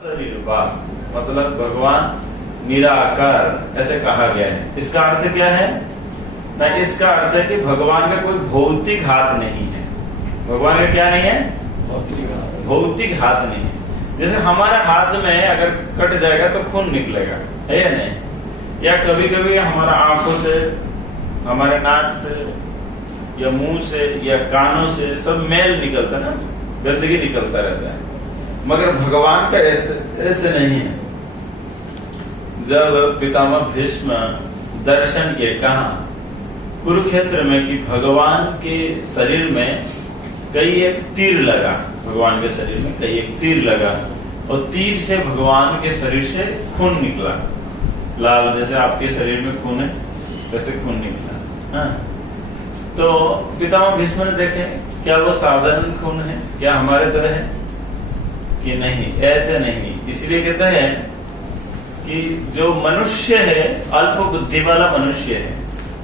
मतलब भगवान निराकार ऐसे कहा गया है। इसका अर्थ क्या है ना, इसका अर्थ है कि भगवान का कोई भौतिक हाथ नहीं है। भगवान का क्या नहीं है? भौतिक हाथ नहीं है। जैसे हमारे हाथ में अगर कट जाएगा तो खून निकलेगा, है या नहीं? या कभी कभी हमारा आंखों से, हमारे नाक से या मुंह से या कानों से सब मैल निकलता है ना, गंदगी निकलता रहता है। मगर भगवान का ऐसे नहीं है। जब पितामह भीष्म दर्शन के कहा कुरुक्षेत्र में कि भगवान के शरीर में कई एक तीर लगा, भगवान के शरीर में कई एक तीर लगा और तीर से भगवान के शरीर से खून निकला, लाल जैसे आपके शरीर में खून है वैसे खून निकला। हाँ। तो पितामह भीष्म ने देखे क्या वो साधारण खून है, क्या हमारे तरह है कि नहीं, ऐसे नहीं। इसलिए कहते हैं कि जो मनुष्य है, अल्प बुद्धि वाला मनुष्य है,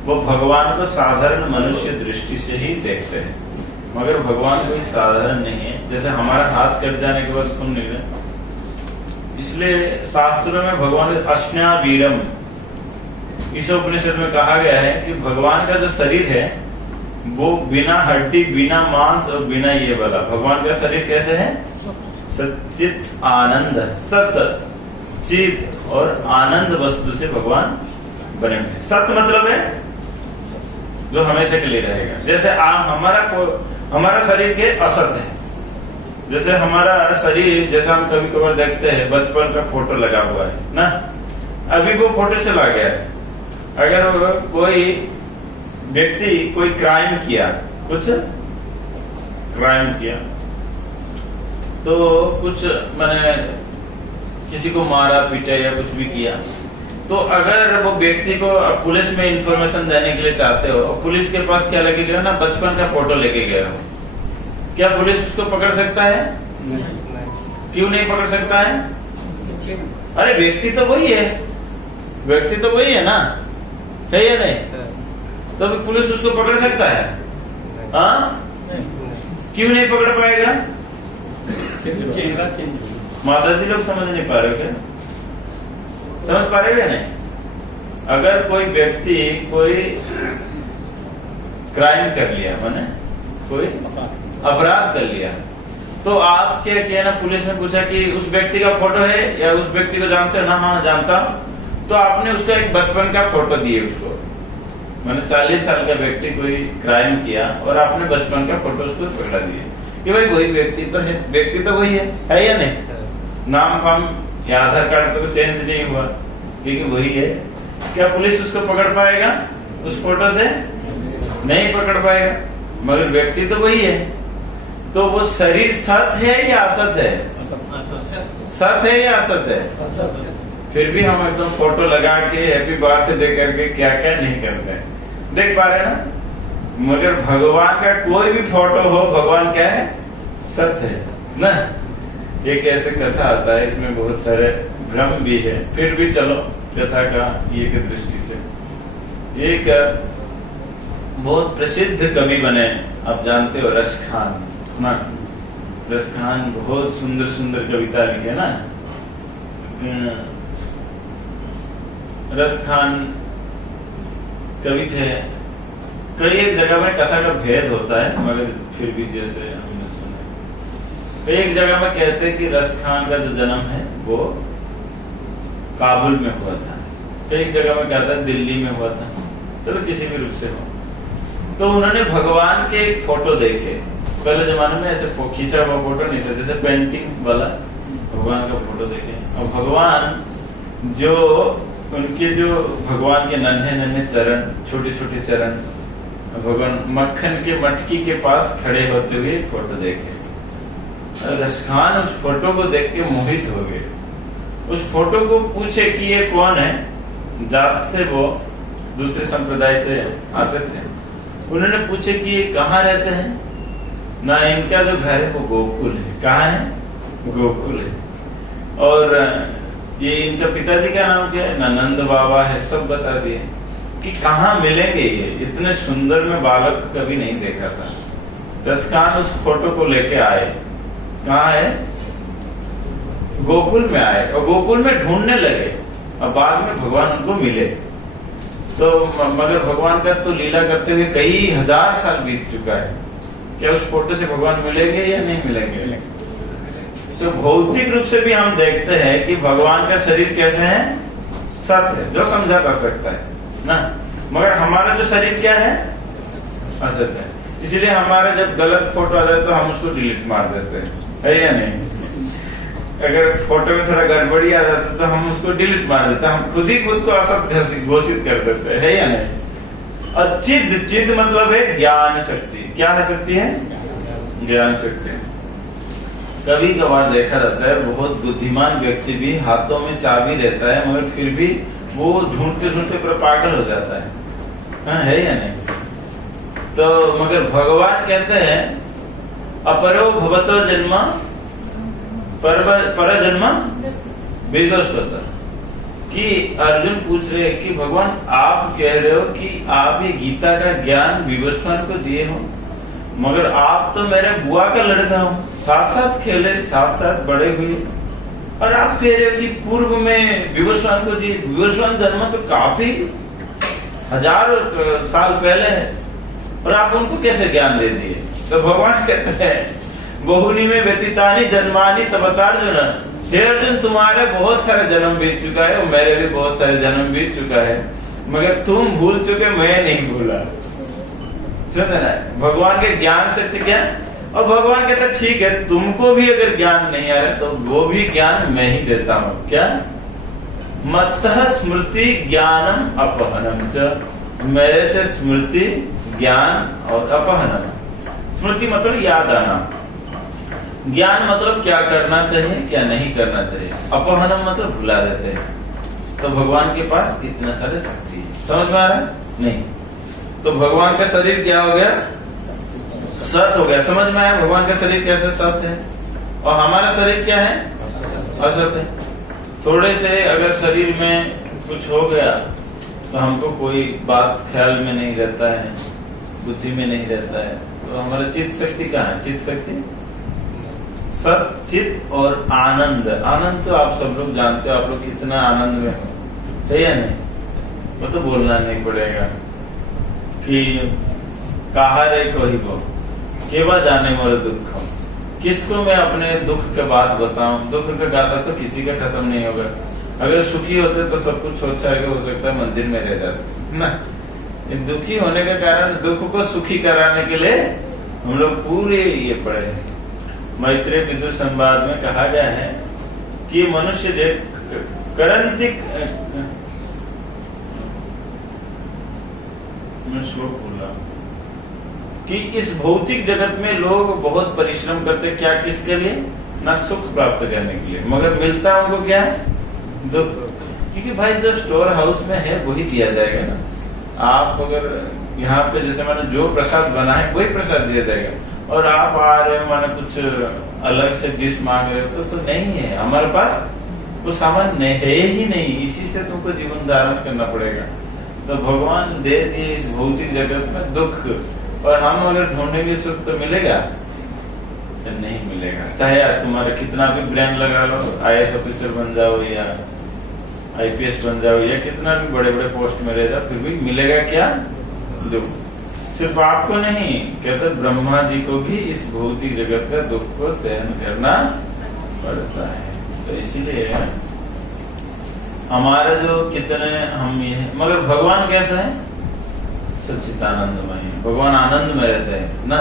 वो भगवान को साधारण मनुष्य दृष्टि से ही देखते हैं। मगर भगवान कोई साधारण नहीं है। जैसे हमारा हाथ कट जाने के बाद खून निकले, इसलिए शास्त्रों में भगवान अश्नावीरम, इस उपनिषद में कहा गया है कि भगवान का जो शरीर है वो बिना हड्डी, बिना मांस और बिना ये वाला। भगवान का शरीर कैसे है? सच्चित आनंद, सत चित और आनंद वस्तु से भगवान बने हुए। सत मतलब है जो हमेशा के लिए रहेगा। जैसे हमारा शरीर के असत है। जैसे हमारा शरीर, जैसे हम कभी कभार देखते हैं बचपन का फोटो लगा हुआ है ना, अभी वो फोटो चला गया है। अगर कोई व्यक्ति कोई क्राइम किया, कुछ क्राइम किया तो कुछ मैंने किसी को मारा पीटा या कुछ भी किया, तो अगर वो व्यक्ति को पुलिस में इंफॉर्मेशन देने के लिए चाहते हो, पुलिस के पास क्या लेके गए ना, बचपन का फोटो लेके गए हो, क्या पुलिस उसको पकड़ सकता है? नहीं। क्यों नहीं पकड़ सकता है? अरे व्यक्ति तो वही है, व्यक्ति तो वही है ना, है या नहीं? तो पुलिस उसको पकड़ सकता है? हाँ, क्यों नहीं पकड़ पाएगा? चेहरा चेंज। माता जी लोग समझ नहीं पा रहे क्या? समझ पा रहे या नहीं? अगर कोई व्यक्ति कोई क्राइम कर लिया, माने कोई अपराध कर लिया, तो आप क्या किया ना, पुलिस ने पूछा कि उस व्यक्ति का फोटो है या उस व्यक्ति को जानते हो ना? हाँ जानता हूं। तो आपने उसका एक बचपन का फोटो दिए उसको, मैंने 40 साल का व्यक्ति कोई क्राइम किया और आपने बचपन का फोटो उसको पकड़ा दिया कि भाई वही व्यक्ति तो है, व्यक्ति तो वही है या नहीं? नाम फाम या आधार कार्ड तो चेंज नहीं हुआ क्योंकि वही है। क्या पुलिस उसको पकड़ पाएगा उस फोटो से? नहीं पकड़ पाएगा। मगर व्यक्ति तो वही है। तो वो शरीर सत है या असत है? सत है या असत है? फिर भी हम एकदम फोटो लगा के हैप्पी बर्थडे करके क्या क्या नहीं करते हैं, देख पा रहे हैं ना? मगर भगवान का कोई भी फोटो हो, भगवान क्या है? सत्य है ना। एक ऐसे कथा आता है, इसमें बहुत सारे भ्रम भी है, फिर भी चलो कथा का ये की दृष्टि से। एक बहुत प्रसिद्ध कवि बने, आप जानते हो, रसखान ना। रसखान बहुत सुंदर सुंदर कविता लिखे ना। रसखान कवि थे। कई एक जगह में कथा का भेद होता है, मगर फिर भी जैसे हमने सुना, एक जगह में कहते हैं कि रसखान का जो जन्म है वो काबुल में हुआ था, कई जगह में कहता है दिल्ली में हुआ था, चलो किसी भी रूप से हो। तो उन्होंने भगवान के एक फोटो देखे। पहले जमाने में ऐसे खींचा हुआ फोटो नहीं था, जैसे पेंटिंग वाला भगवान का फोटो देखे। और भगवान जो उनके जो भगवान के नन्हे नन्हे चरण, छोटे छोटे चरण, भगवान मक्खन के मटकी के पास खड़े होते हुए फोटो देखे। रसखान उस फोटो को देख के मोहित हो गए। उस फोटो को पूछे कि ये कौन है, जात से वो दूसरे संप्रदाय से आते थे। उन्होंने पूछे कि ये कहाँ रहते हैं ना, इनका जो घर है वो गोकुल है। कहाँ है? गोकुल है। और ये इनका पिताजी का नाम क्या है? नंद बाबा है। सब बता दिए कि कहाँ मिलेंगे ये, इतने सुंदर में बालक कभी नहीं देखा था। रसखान उस फोटो को लेके आए। कहाँ है? गोकुल में आए और गोकुल में ढूंढने लगे और बाद में भगवान उनको मिले। तो मगर भगवान का तो लीला करते हुए कई हजार साल बीत चुका है, क्या उस फोटो से भगवान मिलेंगे या नहीं मिलेंगे? तो भौतिक रूप से भी हम देखते हैं कि भगवान का शरीर कैसे है, सत्य है, जो समझा कर सकता है ना। मगर हमारा जो शरीर क्या है, असत्य है। इसलिए हमारा जब गलत फोटो आता है तो हम उसको डिलीट मार देते हैं, है या नहीं? अगर फोटो में थोड़ा गड़बड़ी आ जाता है तो हम उसको डिलीट मार देते हैं, हम खुद ही खुद को असत्य घोषित कर देते हैं, है या नहीं? और चिद मतलब है ज्ञान शक्ति। क्या है शक्ति है? ज्ञान शक्ति। कभी कभार देखा जाता है बहुत बुद्धिमान व्यक्ति भी हाथों में चाबी रहता है मगर फिर भी वो ढूंढते ढूंढते पूरा पागल हो जाता है, हाँ, है या नहीं? तो मगर भगवान कहते हैं अपरो भवतो जन्म पर जन्म विदुषवत, कि अर्जुन पूछ रहे हैं कि भगवान आप कह रहे हो कि आप ये गीता का ज्ञान विवस्वान को दिए हो, मगर आप तो मेरे बुआ का लड़का हो, साथ साथ खेले, साथ साथ बड़े हुए, और आप कह रहे हो कि पूर्व में विवस्वान को दिए। विवस्वान जन्म तो काफी हजारों साल पहले है और आप उनको कैसे ज्ञान दे दिए? तो भगवान कहते हैं बहुनी में व्यतीतानी जन्मानी तबतार्जुन, हे अर्जुन तुम्हारे बहुत सारे जन्म बीत चुका है और मेरे भी बहुत सारे जन्म बीत चुका है, मगर तुम भूल चुके, मैं नहीं भूला। समझना है भगवान के ज्ञान शक्ति क्या? और भगवान कहता ठीक है तुमको भी अगर ज्ञान नहीं आ रहा तो वो भी ज्ञान मैं ही देता हूँ। क्या? मत्तः स्मृति ज्ञानम अपहनम च, मेरे से स्मृति ज्ञान और अपहनम। स्मृति मतलब याद आना, ज्ञान मतलब क्या करना चाहिए क्या नहीं करना चाहिए, अपहनम मतलब भुला देते हैं। तो भगवान के पास इतना सारे शक्ति है, समझ में आ रहा है? नहीं तो भगवान का शरीर क्या हो गया? सत हो गया। समझ में आया भगवान का शरीर कैसे सत है और हमारा शरीर क्या है? असत है। थोड़े से अगर शरीर में कुछ हो गया तो हमको कोई बात ख्याल में नहीं रहता है, बुद्धि में नहीं रहता है, तो हमारा चित्त शक्ति कहाँ है? चित्त शक्ति सत, चित्त और आनंद। आनंद तो आप सब लोग जानते हो, आप लोग कितना आनंद में हो, है या नहीं? वो तो बोलना नहीं पड़ेगा कि कहा रे कोई को केवा जाने मोरे दुख, किसको मैं अपने दुख के बात बताऊं? दुख का गाथा तो किसी का खत्म नहीं होगा। अगर सुखी होते तो सब कुछ सोचा है, हो सकता है मंदिर में रह जाते ना। दुखी होने का कारण दुख को सुखी कराने के लिए हम लोग पूरे ये पढ़े हैं। मैत्रेय विदुर संवाद में कहा गया है कि मनुष्य जो करंतिक श्लोक बोला कि इस भौतिक जगत में लोग बहुत परिश्रम करते, क्या किसके लिए? ना सुख प्राप्त करने के लिए, मगर मिलता उनको क्या है? दुख। क्योंकि भाई जो स्टोर हाउस में है वही दिया जाएगा ना। आप अगर यहाँ पे जैसे माने जो प्रसाद बना है वही प्रसाद दिया जाएगा, और आप आ रहे हो माने कुछ अलग से डिश मांग रहे हो तो नहीं है हमारे पास वो सामान है ही नहीं, इसी से तुमको जीवन धारण करना पड़ेगा। तो भगवान दे दिए इस भौतिक जगत में दुख, और हम अगर ढूंढेंगे सुख तो मिलेगा? तो नहीं मिलेगा। चाहे तुम्हारा कितना भी ब्रेन लगा लो, IAS ऑफिसर बन जाओ या IPS बन जाओ या कितना भी बड़े बड़े पोस्ट में रह जाओ, फिर भी मिलेगा क्या? दुख। सिर्फ आपको नहीं, कहते ब्रह्मा जी को भी इस भौतिक जगत का दुख को सहन करना पड़ता है। तो इसीलिए हमारा जो कितने हम ये है, मगर भगवान कैसे है? सच्चिदानंदमय। भगवान आनंद में रहते हैं ना,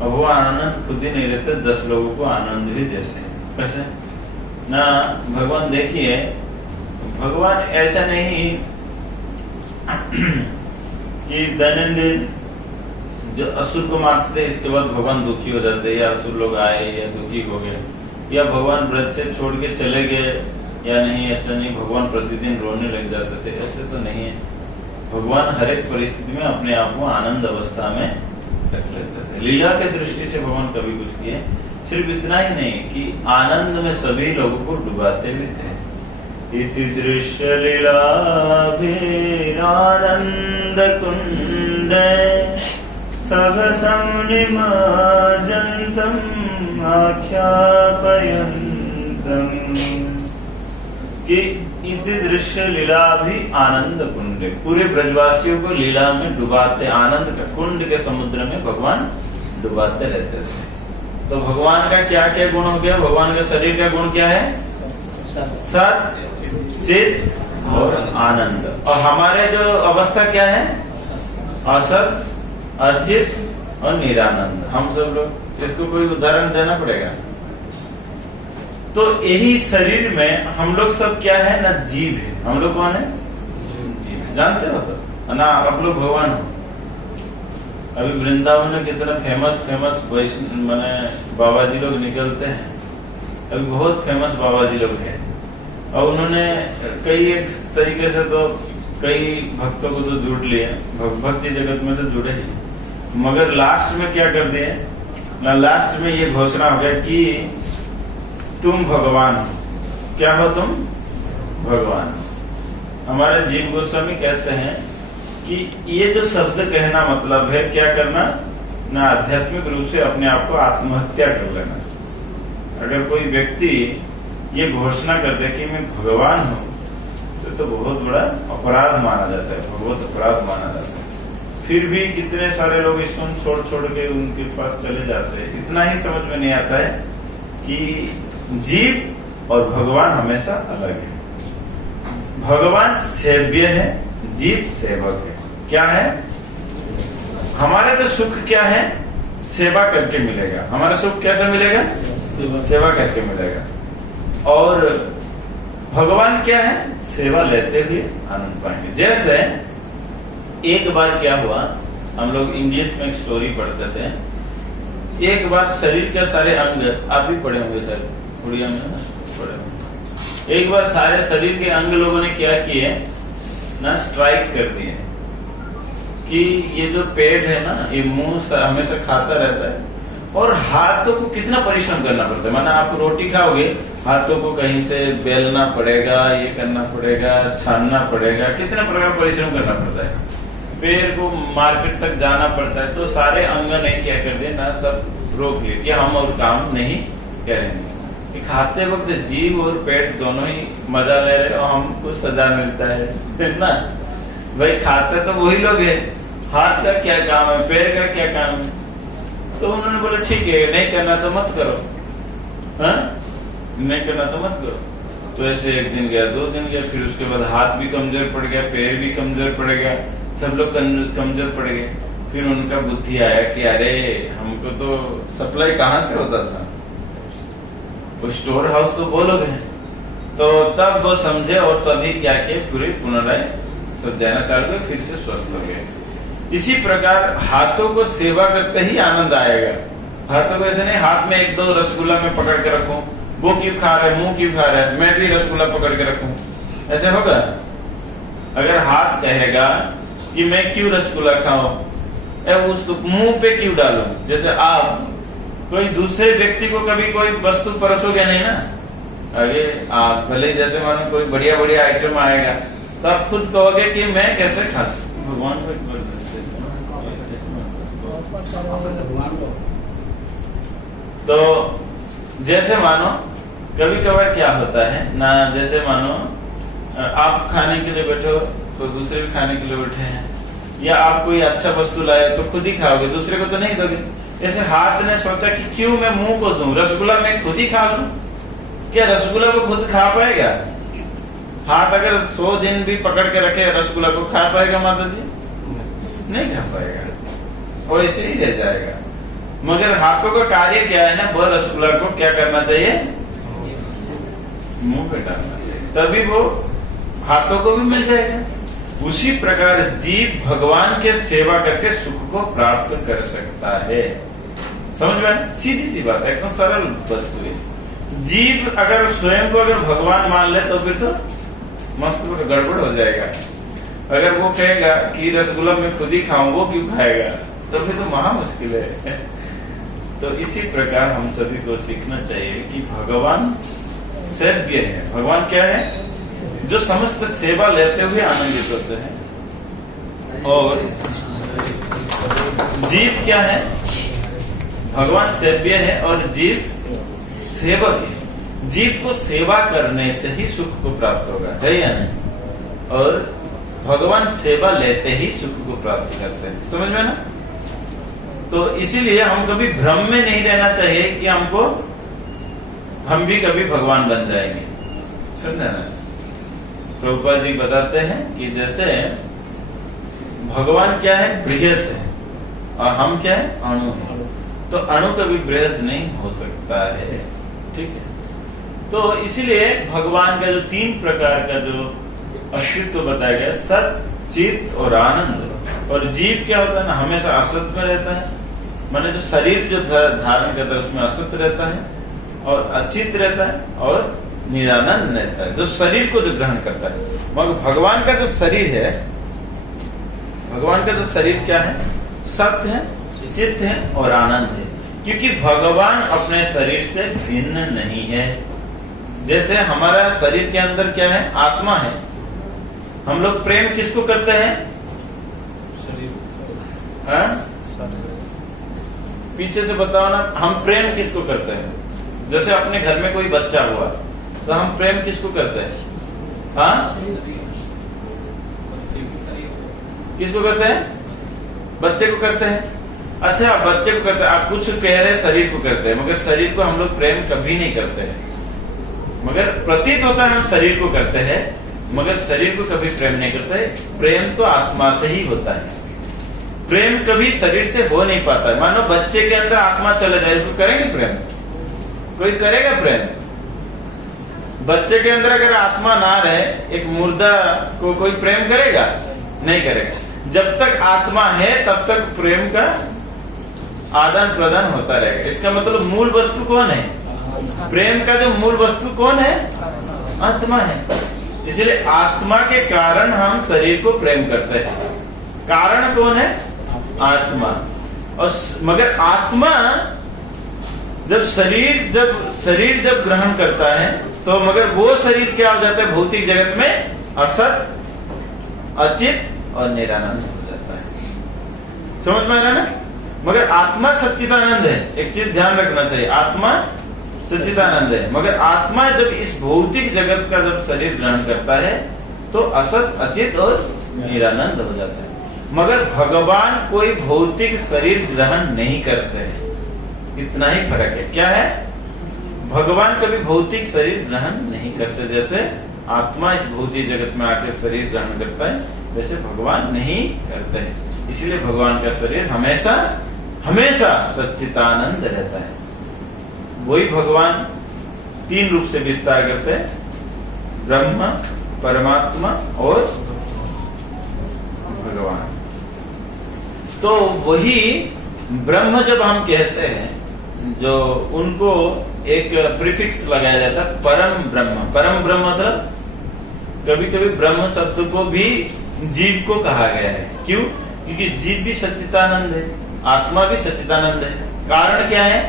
और वो आनंद खुद ही नहीं रहते, 10 लोगों को आनंद भी देते हैं। कैसे ना? भगवान देखिए, भगवान ऐसा नहीं कि दैनंदिन जो असुर को मारते थे इसके बाद भगवान दुखी हो जाते, या असुर लोग आए या दुखी हो गए, या भगवान व्रत से छोड़ के चले गए या नहीं, ऐसा नहीं। भगवान प्रतिदिन रोने लग जाते थे, ऐसे तो नहीं है। भगवान हर एक परिस्थिति में अपने आप को आनंद अवस्था में रख लेते थे। लीला के दृष्टि से भगवान कभी कुछ किए, सिर्फ इतना ही नहीं कि आनंद में सभी लोगों को डुबाते भी थे। इति दृश्य लीला आनंद कुंड सगसं निमज्जन्तं आख्यापयन्ति कि इति दृश्य लीला भी आनंद कुंड, पूरे ब्रजवासियों को लीला में डुबाते, आनंद का कुंड के समुद्र में भगवान डुबाते रहते थे। तो भगवान का क्या क्या गुण हो गया? भगवान का शरीर का गुण क्या है? सत, चित और आनंद। और हमारे जो अवस्था क्या है? असत, अचित और निरानंद। हम सब लोग, इसको कोई उदाहरण देना पड़ेगा। तो यही शरीर में हम लोग सब क्या है ना? जीव है। हम लोग कौन है? जीव। जानते हो तो ना, आप लोग भगवान हो। अभी वृंदावन में कितना फेमस माने बाबा जी लोग निकलते हैं। अभी बहुत फेमस बाबा जी लोग हैं और उन्होंने कई एक तरीके से तो कई भक्तों को तो जुड़ लिए, भक्ति जगत में तो जुड़े ही, मगर लास्ट में क्या कर दिए ना? लास्ट में ये घोषणा हो गया कि तुम भगवान हो। क्या हो तुम? भगवान। हमारे जीव गोस्वामी कहते हैं कि ये जो शब्द कहना मतलब है क्या करना ना? आध्यात्मिक रूप से अपने आप को आत्महत्या कर लेना। अगर कोई व्यक्ति ये घोषणा कर दे कि मैं भगवान हूँ तो बहुत बड़ा अपराध माना जाता है, भगवत अपराध माना जाता है। फिर भी कितने सारे लोग इसको छोड़ के उनके पास चले जाते हैं। इतना ही समझ में नहीं आता है कि जीव और भगवान हमेशा अलग है। भगवान सेव्य है, जीव सेवक है। क्या है? हमारे तो सुख क्या है? सेवा करके मिलेगा। हमारा सुख कैसे मिलेगा? सेवा करके मिलेगा। और भगवान क्या है? सेवा लेते हुए आनंद पाएंगे। जैसे एक बार क्या हुआ, हम लोग इंग्लिश में एक स्टोरी पढ़ते थे। एक बार शरीर के सारे अंग, आप भी पढ़े होंगे सर, उड़िया में पढ़े होंगे। एक बार सारे शरीर के अंग लोगों ने क्या किए ना? स्ट्राइक कर दिए कि ये जो पेट है ना, ये मुंह हमेशा खाता रहता है और हाथों को कितना परिश्रम करना पड़ता है। माना आप रोटी खाओगे, हाथों को कहीं से बेलना पड़ेगा, ये करना पड़ेगा, छानना पड़ेगा, कितना प्रकार परिश्रम करना पड़ता है। पैर को मार्केट तक जाना पड़ता है। तो सारे अंग ने क्या कर दिया ना? सब रोक लिए कि हम और काम नहीं करेंगे। खाते वक्त जीव और पेट दोनों ही मजा ले रहे और हमको सजा मिलता है ना? भाई खाते तो वही लोग हैं, हाथ का क्या काम है, पैर का क्या काम है? तो उन्होंने बोला ठीक है, नहीं करना तो मत करो, हाँ? नहीं करना तो मत करो। तो ऐसे एक दिन गया, 2 दिन गया, फिर उसके बाद हाथ भी कमजोर पड़ गया, पैर भी कमजोर पड़ गया, सब लोग कमजोर पड़ गए। फिर उनका बुद्धि आया कि अरे हमको तो सप्लाई कहाँ से होता था? वो स्टोर हाउस तो वो लोग हैं। तो तब वो समझे और तभी क्या किए, पूरे पुनराय सब देना चालू कर, फिर से स्वस्थ हो गए। इसी प्रकार हाथों को सेवा करते ही आनंद आएगा। हाथों को ऐसे नहीं हाथ में 1-2 रसगुल्ला में पकड़ के रखूं, वो क्यों खा रहा है, मुंह क्यों खा रहा है, मैं भी रसगुल्ला पकड़ के रखूं, ऐसे होगा? अगर हाथ कहेगा कि मैं क्यों रसगुल्ला खाऊं, उसको मुंह पे क्यों डालूं? जैसे आप कोई दूसरे व्यक्ति को कभी कोई वस्तु परोसोगे नहीं ना? अरे आप भले जैसे मानो कोई बढ़िया बढ़िया आइटम आएगा तो आप खुद कहोगे कि मैं कैसे खा सकूं। भगवान को तो जैसे मानो कभी कभार क्या होता है ना, जैसे मानो आप खाने के लिए बैठे हो तो दूसरे भी खाने के लिए बैठे हैं, या आप कोई अच्छा वस्तु लाए तो खुद ही खाओगे, दूसरे को तो नहीं दोगे। जैसे हाथ ने सोचा कि क्यों मैं मुंह को दूं, रसगुल्ला मैं खुद ही खा लूं। क्या रसगुल्ला को खुद खा पाएगा? हाथ अगर 100 दिन भी पकड़ के रखे रसगुल्ला को खा पाएगा माता जी? नहीं खा पाएगा, वो ऐसे ही रह जाएगा। मगर हाथों का कार्य क्या है ना, वह रसगुल्ला को क्या करना चाहिए? मुंह पे डालना चाहिए, तभी वो हाथों को भी मिल जाएगा। उसी प्रकार जीव भगवान के सेवा करके सुख को प्राप्त कर सकता है। समझ में? सीधी सी बात है, एकदम सरल वस्तु है। जीव अगर स्वयं को अगर भगवान मान ले तो फिर तो मस्त गड़बड़ हो जाएगा। अगर वो कहेगा कि रसगुल्ला मैं खुद ही खाऊं, वो क्यों खाएगा? तो फिर तो महा मुश्किल है। तो इसी प्रकार हम सभी को सीखना चाहिए कि भगवान सेव्य है। भगवान क्या है? जो समस्त सेवा लेते हुए आनंदित होते हैं। और जीव क्या है? भगवान सेव्य है और जीव सेवक है। जीव को सेवा करने से ही सुख को प्राप्त होगा, है या नहीं? और भगवान सेवा लेते ही सुख को प्राप्त करते हैं, समझ में ना? तो इसीलिए हम कभी भ्रम में नहीं रहना चाहिए कि हम भी कभी भगवान बन जाएंगे, समझे ना? प्रभुपाद जी बताते हैं कि जैसे भगवान क्या है, बृहत है, और हम क्या है, अणु है। तो अणु कभी बृहत नहीं हो सकता है, ठीक है? तो इसीलिए भगवान का जो 3 प्रकार का जो अस्तित्व बताया गया, सत, चित और आनंद। और जीव क्या होता है ना, हमेशा असत में रहता है, माने जो शरीर जो धारण करता है उसमें असत रहता है, और अचित रहता है, और निरानंद रहता है, जो शरीर को जो ग्रहण करता है। मगर भगवान का जो शरीर है, भगवान का जो शरीर क्या है, सत्य है, चित्त है और आनंद है। क्योंकि भगवान अपने शरीर से भिन्न नहीं है। जैसे हमारा शरीर के अंदर क्या है, आत्मा है। हम लोग प्रेम किसको करते हैं, पीछे से बताओ ना, हम प्रेम किसको करते हैं? जैसे अपने घर में कोई बच्चा हुआ तो हम प्रेम किसको करते हैं? किसको करते हैं? बच्चे को करते हैं। अच्छा, बच्चे को करते हैं। आप कुछ कह रहे शरीर को करते हैं, मगर शरीर को हम लोग प्रेम कभी नहीं करते हैं। मगर प्रतीत होता है हम शरीर को करते हैं, मगर शरीर को कभी प्रेम नहीं करते। प्रेम तो आत्मा से ही होता है, प्रेम कभी शरीर से हो नहीं पाता है। मानो बच्चे के अंदर आत्मा चले जाए, उसको करेंगे प्रेम? कोई करेगा प्रेम? बच्चे के अंदर अगर आत्मा ना रहे, एक मुर्दा को कोई प्रेम करेगा? नहीं करेगा। जब तक आत्मा है तब तक प्रेम का आदान प्रदान होता रहेगा। इसका मतलब मूल वस्तु कौन है? प्रेम का जो मूल वस्तु कौन है? आत्मा है। इसलिए आत्मा के कारण हम शरीर को प्रेम करते हैं। कारण कौन है? आत्मा। और मगर आत्मा जब शरीर जब ग्रहण करता है तो मगर वो शरीर क्या हो जाता है, भौतिक जगत में असत, अचित और निरानंद हो जाता है। समझ में आ रहा है ना? मगर आत्मा सच्चिदानंद है। एक चीज ध्यान रखना चाहिए, आत्मा सच्चिदानंद है। मगर आत्मा जब इस भौतिक जगत का जब शरीर ग्रहण करता है तो असत, अचित और निरानंद हो जाता है। मगर भगवान कोई भौतिक शरीर ग्रहण नहीं करते हैं, इतना ही फर्क है। क्या है? भगवान कभी भौतिक शरीर ग्रहण नहीं करते। जैसे आत्मा इस भौतिक जगत में आकर शरीर ग्रहण करता है, वैसे भगवान नहीं करते हैं। इसलिए भगवान का शरीर हमेशा हमेशा सच्चिदानंद रहता है। वही भगवान 3 रूप से विस्तार करते हैं, ब्रह्म, परमात्मा और भगवान। तो वही ब्रह्म जब हम कहते हैं, जो उनको एक प्रीफिक्स लगाया जाता है, परम ब्रह्म। परम ब्रह्म मतलब कभी कभी ब्रह्म शब्द को भी जीव को कहा गया है। क्यों? क्योंकि जीव भी सच्चिदानंद है, आत्मा भी सच्चिदानंद है। कारण क्या है?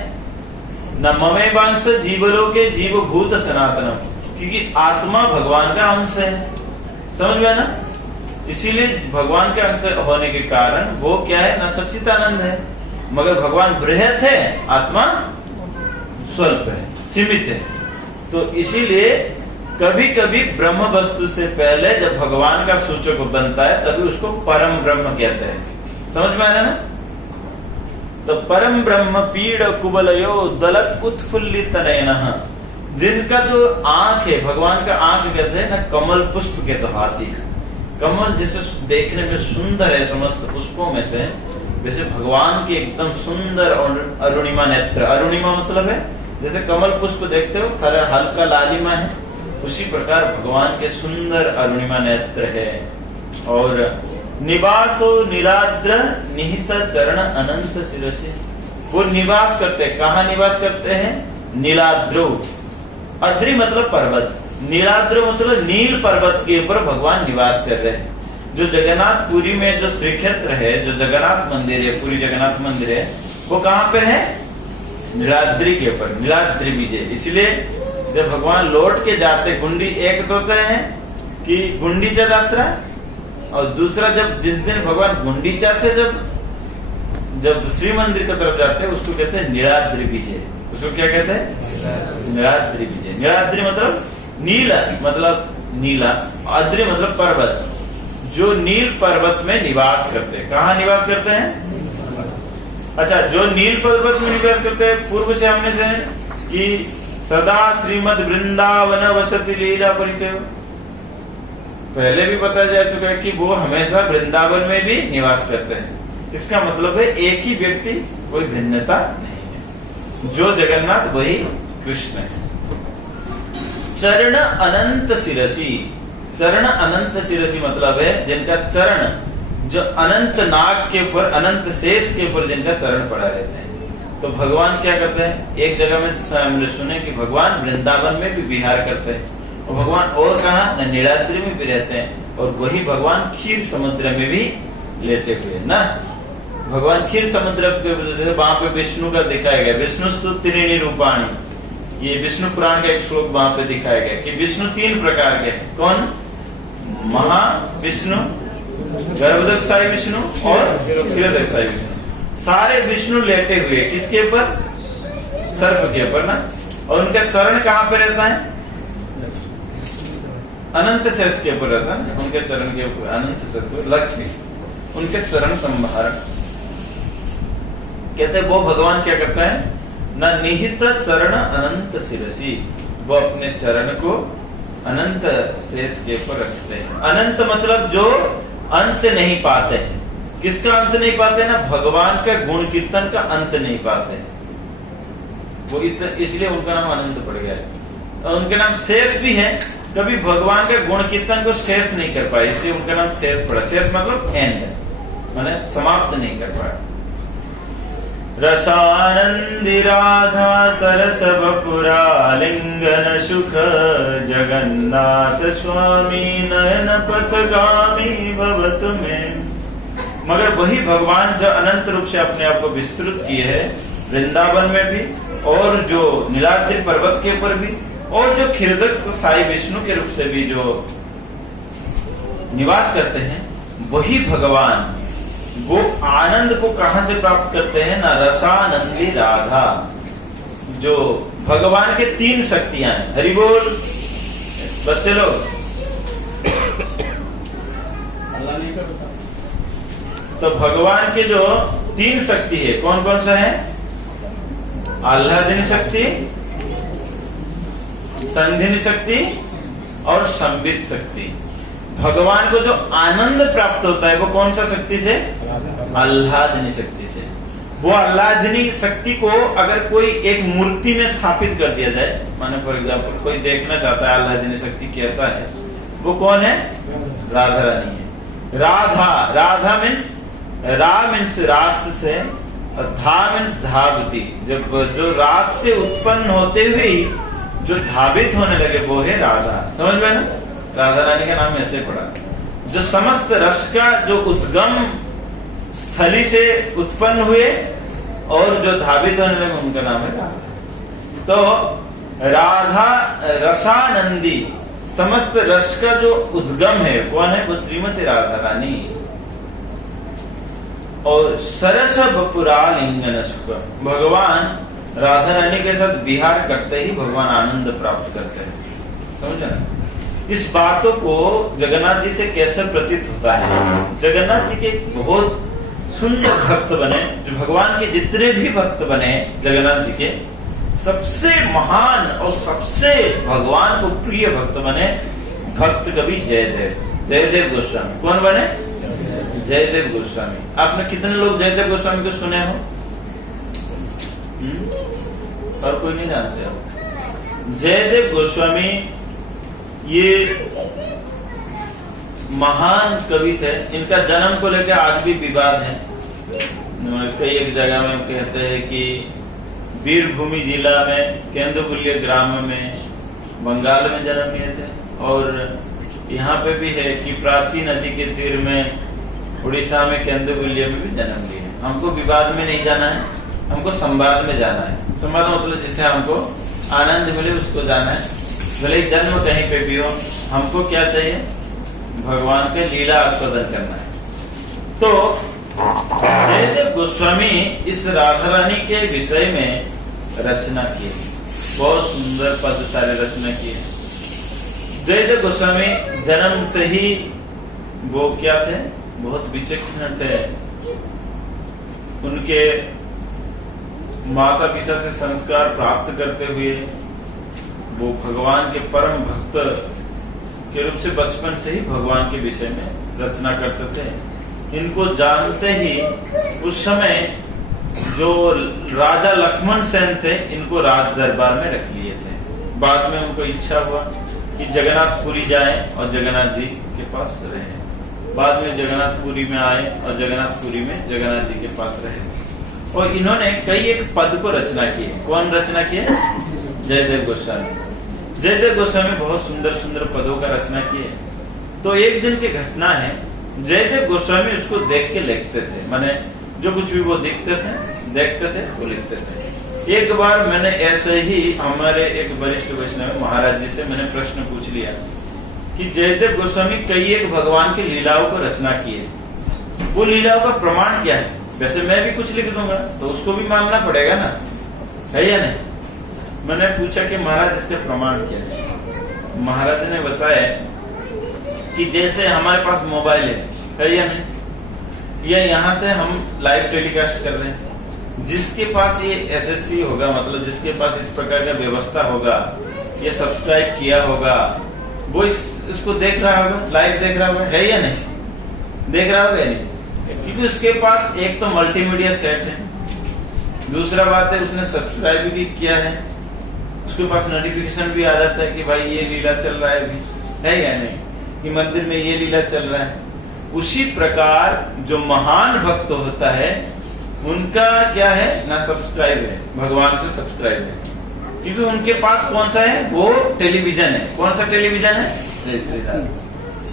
न ममे वांस जीवलोके जीव भूत सनातनम। क्योंकि आत्मा भगवान का अंश है, समझ में ना? इसीलिए भगवान के अंश होने के कारण वो क्या है ना, सच्चिदानंद है। मगर भगवान बृहत है, आत्मा स्वल्प है, सीमित है। तो इसीलिए कभी कभी ब्रह्म वस्तु से पहले जब भगवान का सूचक बनता है तभी उसको परम ब्रह्म कहते हैं। समझ में आ रहा है ना? तो परम ब्रह्म पीड़ कुबलयो दलत उत्फुल्लित नयनः। जिनका जो आंख है, भगवान का आंख कैसे है ना, कमल पुष्प के तो हाथी है। कमल जैसे देखने में सुंदर है समस्त पुष्पों में से, वैसे भगवान के एकदम सुंदर और अरुणिमा नेत्र। अरुणिमा मतलब है जैसे कमल पुष्प देखते हो थोड़ा हल्का लालिमा है, उसी प्रकार भगवान के सुंदर अरुणिमा नेत्र है। और निवासो नीलाद्र निहित चरण अनंत शिरसी। वो निवास करते हैं, कहाँ निवास करते हैं? नीलाद्रो। अद्रि मतलब पर्वत, नीलाद्र मतलब नील पर्वत के ऊपर भगवान निवास कर रहे हैं। जो जगन्नाथ पुरी में जो श्री क्षेत्र है, जो जगन्नाथ मंदिर है, पूरी जगन्नाथ मंदिर है, वो कहाँ पे है? नीलाद्रि के ऊपर, नीलाद्रि विजय। इसलिए जब भगवान लौट के जाते, गुंडी एक तो है कि गुंडीचा यात्रा, और दूसरा जब जिस दिन भगवान गुंडीचा से जब श्री मंदिर की तरफ जाते हैं उसको कहते हैं नीलाद्रि विजय। उसको उसको क्या कहते हैं? नीलाद्रि विजय। नीलाद्रि मतलब नीला, मतलब नीला, आद्रि मतलब पर्वत, जो नील पर्वत में निवास करते हैं। कहाँ निवास करते हैं? अच्छा, जो नील पर्वत में निवास करते हैं, पूर्व से हमने से कि सदा श्रीमद वृंदावन वसति लीला परिचय, पहले भी बताया जा चुका है कि वो हमेशा वृंदावन में भी निवास करते हैं। इसका मतलब है एक ही व्यक्ति, कोई भिन्नता नहीं है, जो जगन्नाथ वही कृष्ण है। चरण अनंत शिरसी, चरण अनंत शिरसी मतलब है जिनका चरण जो अनंत नाग के ऊपर, अनंत शेष के ऊपर जिनका चरण पड़ा रहते हैं। तो भगवान क्या करते हैं? एक जगह में हमने सुने कि भगवान वृंदावन में भी विहार करते हैं, और भगवान और कहा नीलाद्रि में भी रहते हैं, और वही भगवान क्षीर समुद्र में भी लेटे हुए ना। भगवान क्षीर समुद्र के वजह से वहां पे विष्णु का दिखाया गया, विष्णु स्तुत्रिणी रूपाणी, ये विष्णु पुराण का एक श्लोक वहां पे दिखाया गया कि विष्णु 3 प्रकार के हैं। कौन? महा विष्णु, गर्भदक्षाई विष्णु और क्षीरदक्षाई विष्णु। सारे विष्णु लेटे हुए किसके ऊपर? सर्प के ऊपर ना। और उनका चरण कहाँ पे रहता है? अनंत शेष के ऊपर रहता है, उनके चरण के ऊपर अनंत शेष, लक्ष्मी उनके चरण संभार। कहते वो भगवान क्या करता है? न निहित चरण अनंत शिरसी, वो अपने चरण को अनंत शेष के ऊपर रखते हैं। अनंत मतलब जो अंत नहीं पाते हैं। किसका अंत नहीं पाते ना? भगवान का गुण कीर्तन का अंत नहीं पाते, वो इसलिए उनका नाम अनंत पड़ गया है। और उनके नाम शेष भी है, कभी भगवान के गुण कीर्तन को शेष नहीं कर पाए, इसलिए उनका नाम शेष पड़ा। शेष मतलब एंड, माने समाप्त नहीं कर पाया। रसानंदी राधा सरस बपुरा लिंगन सुख जगन्नाथ स्वामी नयन पथगामी भवतु में। मगर वही भगवान जो अनंत रूप से अपने आप को विस्तृत किए है, वृंदावन में भी और जो नीलाद्रि पर्वत के ऊपर भी, और जो क्षीरदक्ष साई विष्णु के रूप से भी जो निवास करते हैं, वही भगवान वो आनंद को कहां से प्राप्त करते हैं ना? रसानंदी राधा, जो भगवान के 3 शक्तियां हैं। हरि बोल बच्चे लोग। तो भगवान के जो 3 शक्ति है, कौन कौन सा है? आह्लादिनी शक्ति, संधिनी शक्ति और संबित शक्ति। भगवान को जो आनंद प्राप्त होता है वो कौन सा शक्ति से? आह्लादिनी शक्ति से। वो आह्लादिनी शक्ति को अगर कोई एक मूर्ति में स्थापित कर दिया जाए, माने फॉर एग्जाम्पल कोई देखना चाहता है आह्लादिनी शक्ति कैसा है, वो कौन है? राधा रानी है। राधा, राधा मीन्स रा मीन्स रास से, और धा मीन्स धावती, जब जो रास से उत्पन्न होते हुए जो धावित होने लगे वो है राधा। समझ में ना? राधा रानी का नाम ऐसे पड़ा। जो समस्त रस का जो उद्गम स्थली से उत्पन्न हुए और जो धावित होने लगे उनका नाम है राधा। तो राधा रसानंदी, समस्त रस का जो उद्गम है कौन है? वो श्रीमती राधा रानी। और सरस बपुरा लिंगन सुख, भगवान राधा रानी के साथ विहार करते ही भगवान आनंद प्राप्त करते हैं। समझा? इस बातों को जगन्नाथ जी से कैसे प्रतीत होता है? जगन्नाथ जी के बहुत सुंदर भक्त बने, जो भगवान के जितने भी भक्त बने जगन्नाथ जी के, सबसे महान और सबसे भगवान को प्रिय भक्त बने भक्त कवि जयदेव, जयदेव गोस्वामी। कौन बने? जयदेव गोस्वामी। आपने कितने लोग जयदेव गोस्वामी को सुने हो? और कोई नहीं जानते हो? जयदेव गोस्वामी ये महान कवि थे। इनका जन्म को लेकर आज भी विवाद है। कई एक जगह में कहते हैं कि वीरभूमि जिला में केंदुबुल्य ग्राम में बंगाल में जन्म लिए थे, और यहाँ पे भी है कि प्राची नदी के तीर में उड़ीसा में केंदुबुल्य में भी जन्म लिए। हमको विवाद में नहीं जाना है, हमको संवाद में जाना है। संवाद मतलब जिससे हमको आनंद मिले उसको जाना है। भले जन्म कहीं पे भी हो, हमको क्या चाहिए? भगवान के लीला आस्वादन करना है। तो जयदेव गोस्वामी इस राधा रानी के विषय में रचना किए, बहुत सुंदर पद सारे रचना किए। जयदेव गोस्वामी जन्म से ही वो क्या थे, बहुत विचक्षण थे। उनके माता पिता से संस्कार प्राप्त करते हुए वो भगवान के परम भक्त के रूप से बचपन से ही भगवान के विषय में रचना करते थे। इनको जानते ही उस समय जो राजा लक्ष्मण सेन थे, इनको राज दरबार में रख लिए थे। बाद में उनको इच्छा हुआ कि जगन्नाथपुरी जाएं और जगन्नाथ जी के पास रहें। बाद में जगन्नाथपुरी में आए और जगन्नाथपुरी में जगन्नाथ जी के पास रहे। और इन्होंने कई एक पद को रचना किए। कौन रचना किए? जयदेव गोस्वामी। जयदेव गोस्वामी बहुत सुंदर सुंदर पदों का रचना किए। तो एक दिन की घटना है, जयदेव गोस्वामी उसको देख के लिखते थे। माने जो कुछ भी वो देखते थे वो लिखते थे। एक बार मैंने ऐसे ही हमारे एक वरिष्ठ वैष्णव महाराज जी से मैंने प्रश्न पूछ लिया कि जयदेव गोस्वामी कई एक भगवान की लीलाओं को रचना किए, वो लीलाओं का प्रमाण क्या है? वैसे मैं भी कुछ लिख दूंगा तो उसको भी मानना पड़ेगा ना, है या नहीं? मैंने पूछा कि महाराज इसके प्रमाण क्या है? महाराज ने बताया कि जैसे हमारे पास मोबाइल है या नहीं, या यहाँ से हम लाइव टेलीकास्ट कर रहे हैं, जिसके पास ये एसएससी होगा, मतलब जिसके पास इस प्रकार का व्यवस्था होगा, ये सब्सक्राइब किया होगा, वो इसको देख रहा होगा, लाइव देख रहा होगा, है या नहीं? देख रहा होगा या नहीं? क्योंकि उसके पास एक तो मल्टीमीडिया सेट है, दूसरा बात है उसने सब्सक्राइब भी किया है, उसके पास नोटिफिकेशन भी आ जाता है कि भाई ये लीला चल रहा है अभी, है या नहीं, कि मंदिर में ये लीला चल रहा है। उसी प्रकार जो महान भक्त होता है उनका क्या है ना, सब्सक्राइब है, भगवान से सब्सक्राइब है, क्योंकि उनके पास कौन सा है, वो टेलीविजन है। कौन सा टेलीविजन है? जय श्री राम।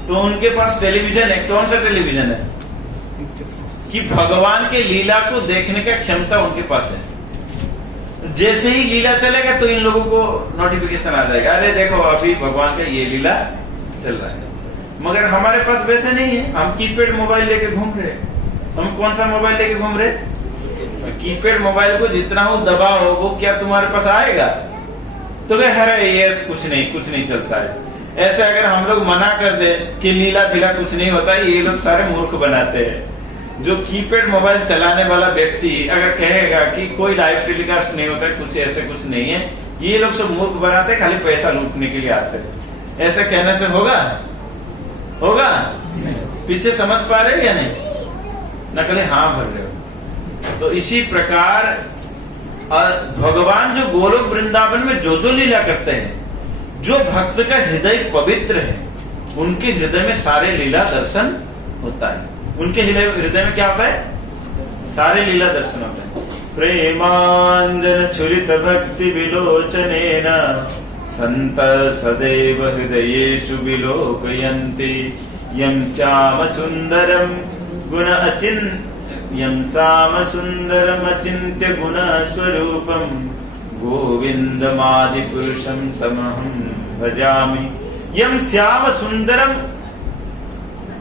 तो उनके पास टेलीविजन है, कौन सा टेलीविजन है? कि भगवान के लीला को देखने का क्षमता उनके पास है। जैसे ही लीला चलेगा तो इन लोगों को नोटिफिकेशन आ जाएगा, अरे देखो अभी भगवान का ये लीला चल रहा है। मगर हमारे पास वैसे नहीं है, हम कीपैड मोबाइल लेके घूम रहे। हम कौन सा मोबाइल लेके घूम रहे? कीपैड मोबाइल को जितना हो दबाओ वो क्या तुम्हारे पास आएगा? तो वे अरे ये कुछ नहीं चलता है। ऐसे अगर हम लोग मना कर दे कि लीला फिला कुछ नहीं होता है, ये लोग सारे मूर्ख बनाते हैं। जो कीपैड मोबाइल चलाने वाला व्यक्ति अगर कहेगा कि कोई लाइव टेलीकास्ट नहीं होता है, कुछ ऐसे कुछ नहीं है, ये लोग सब मूर्ख बनाते, खाली पैसा लूटने के लिए आते हैं। ऐसे कहने से होगा? पीछे समझ पा रहे हो या नहीं? नकले हाँ भर रहे हो। तो इसी प्रकार भगवान जो गोलोक वृंदावन में जो जो लीला करते हैं, जो भक्त का हृदय पवित्र है, उनके हृदय में सारे लीला दर्शन होता है। उनके हृदय में क्या होता है? सारे लीला दर्शन होता है। प्रेमांजन छुरित भक्ति विलोचनेन संत सदैव हृदयेषु विलोकयन्ति यं श्याम सुंदरम गुण अचिन्त्य गुण स्वरूपम गोविंदमादि पुरुषम तमहं भजामि। यं श्याम सुंदरम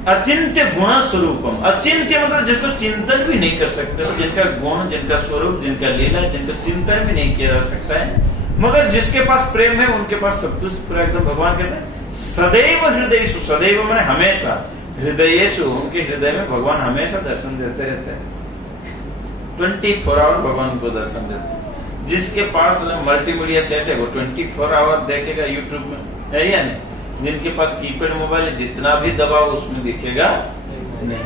अचिंत्य गुण स्वरूपम। अचिंत्य मतलब जिसको चिंतन भी नहीं कर सकते, जिनका गुण, जिनका स्वरूप, जिनका लीला, जिनका चिंतन भी नहीं किया जा सकता है, मगर जिसके पास प्रेम है उनके पास सब कुछ। भगवान कहते हैं सदैव हृदयेषु, सदैव माने हमेशा, हृदयेषु उनके हृदय में भगवान हमेशा दर्शन देते रहते हैं। 24 आवर भगवान को दर्शन देते हैं। जिसके पास मल्टीमीडिया सेट है वो 24 आवर देखेगा यूट्यूब में, है या नहीं? जिनके पास कीपैड मोबाइल जितना भी दबाओ उसमें दिखेगा नहीं।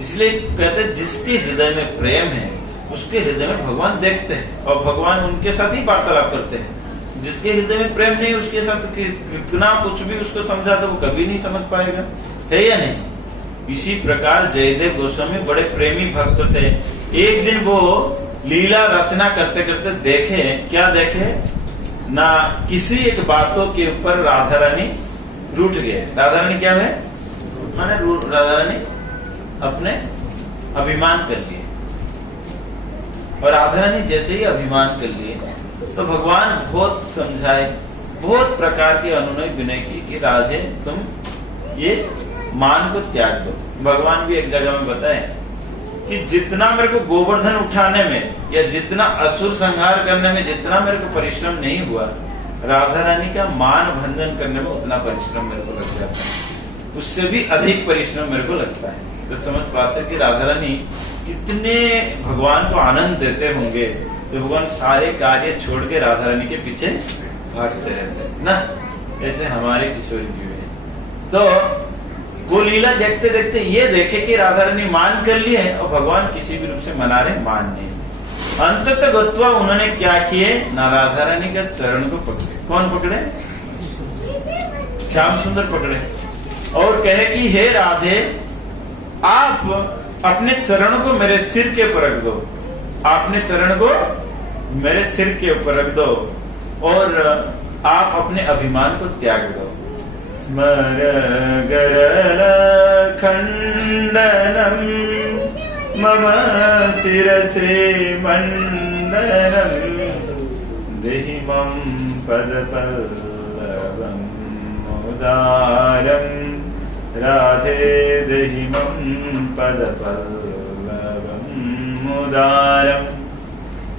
इसलिए कहते हैं जिसके हृदय में प्रेम है उसके हृदय में भगवान देखते हैं और भगवान उनके साथ ही वार्तालाप करते हैं। जिसके हृदय में प्रेम नहीं उसके साथ कितना कुछ भी उसको समझा तो वो कभी नहीं समझ पाएगा, है या नहीं? इसी प्रकार जयदेव गोस्वामी बड़े प्रेमी भक्त थे। एक दिन वो लीला रचना करते करते देखे, क्या देखे ना, किसी एक बातों के ऊपर राधा रानी रूठ गए। राधा रानी क्या है? माने राधा रानी अपने अभिमान कर लिए, और राधा रानी जैसे ही अभिमान कर लिए तो भगवान बहुत समझाए, बहुत प्रकार के अनुनय विनय की कि राधे तुम ये मान को त्याग दो। भगवान भी एक जगह में बताए कि जितना मेरे को गोवर्धन उठाने में या जितना असुर संहार करने में जितना मेरे को परिश्रम नहीं हुआ, राधा रानी का मान भंजन करने में उतना परिश्रम मेरे को लग जाता है, उससे भी अधिक परिश्रम मेरे को लगता है। तो समझ पाते कि राधा रानी कितने भगवान को आनंद देते होंगे, तो भगवान सारे कार्य छोड़ के राधा रानी के पीछे भागते रहते ना, ऐसे हमारे किशोरी जी है। तो वो लीला देखते देखते ये देखे कि राधा रानी मान कर लिए और भगवान किसी भी रूप से मना रहे, मान नहीं। अंततः गत्वा उन्होंने क्या किए ना, राधा रानी के चरण को पकड़े। कौन पकड़े? श्याम सुंदर पकड़े और कहे कि हे राधे, आप अपने चरण को मेरे सिर के ऊपर रख दो, अपने चरण को मेरे सिर के ऊपर रख दो और आप अपने अभिमान को त्याग दो। स्मर गरल खंडनम मम शिरसे मंडनम देहि मम पद पल्लवम उदारम राधे देहि मम पद पल्लवम उदारम।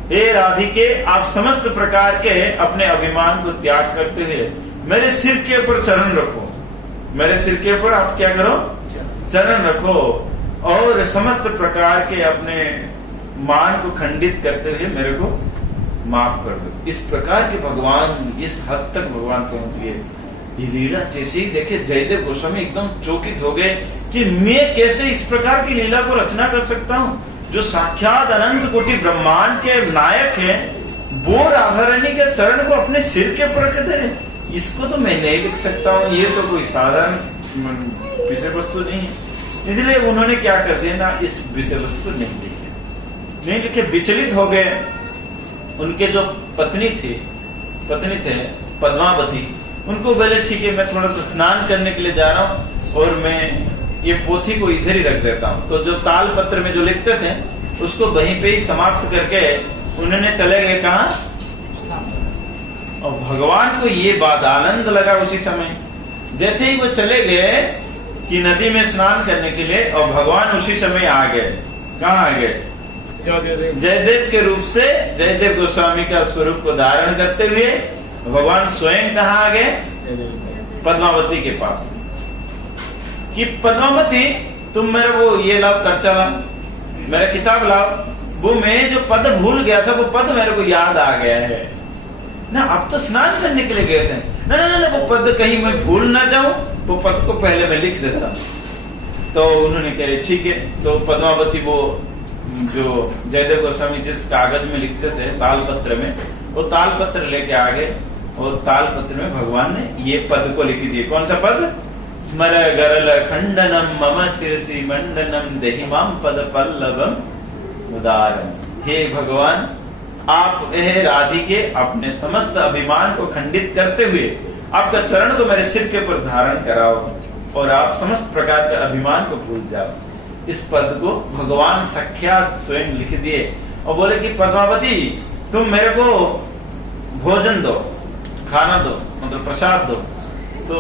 हे राधिके, आप समस्त प्रकार के अपने अभिमान को त्याग करते हुए मेरे सिर के ऊपर चरण रखो, मेरे सिर के ऊपर आप क्या करो? चरण रखो और समस्त प्रकार के अपने मान को खंडित करते हुए मेरे को माफ कर दो। इस प्रकार के भगवान, इस हद तक भगवान पहुंच गए। ये लीला जैसे ही देखे जयदेव गोस्वामी एकदम चौकित हो गए कि मैं कैसे इस प्रकार की लीला को रचना कर सकता हूँ। जो साक्षात अनंत कोटि ब्रह्मांड के नायक है, वो राधा रानी के चरण को अपने सिर के ऊपर रख दे, इसको तो मैं नहीं लिख सकता हूँ, ये तो कोई साधारण विषय वस्तु नहीं है। इसलिए उन्होंने क्या कर दिया ना, इस विषय वस्तु को नहीं लिखे, विचलित हो गए। उनके जो पत्नी थे पद्मावती, उनको बोले ठीक है, मैं थोड़ा सा स्नान करने के लिए जा रहा हूँ और मैं ये पोथी को इधर ही रख देता हूँ। तो जो ताल पत्र में जो लिखते थे उसको वहीं पे ही समाप्त करके उन्होंने चले गए कहाँ? और भगवान को ये बात आनंद लगा उसी समय, जैसे ही वो चले गए कि नदी में स्नान करने के लिए, और भगवान उसी समय आ गए। कहाँ आ गए? जयदेव के रूप से, जयदेव गोस्वामी का स्वरूप को धारण करते हुए भगवान स्वयं कहाँ आ गए? पद्मावती के पास, कि पद्मावती तुम मेरे को ये लाओ, कर्चा लाओ, मेरा किताब लाओ। वो मैं जो पद भूल गया था वो पद मेरे को याद आ गया है ना। अब तो स्नान करने के लिए गए थे ना, ना, ना, ना, वो पद कहीं मैं भूल ना जाऊं, वो पद को पहले मैं लिख देता। तो उन्होंने कहे ठीक है। तो पद्मावती वो जो जयदेव गोस्वामी जिस कागज में लिखते थे ताल पत्र में, वो ताल पत्र लेके आ गए और ताल पत्र में भगवान ने ये पद को लिख दिए। कौन सा पद? स्मर गरल खंडनम मम शिरसि मंडनम देहि मम पद पल्लवम उदारम। हे भगवान, आप हे राधिके अपने समस्त अभिमान को खंडित करते हुए आपका चरण को मेरे सिर के ऊपर धारण कराओ और आप समस्त प्रकार के अभिमान को भूल जाओ। इस पद को भगवान साक्षात स्वयं लिख दिए और बोले कि पद्मावती तुम मेरे को भोजन दो, खाना दो, मतलब प्रसाद दो। तो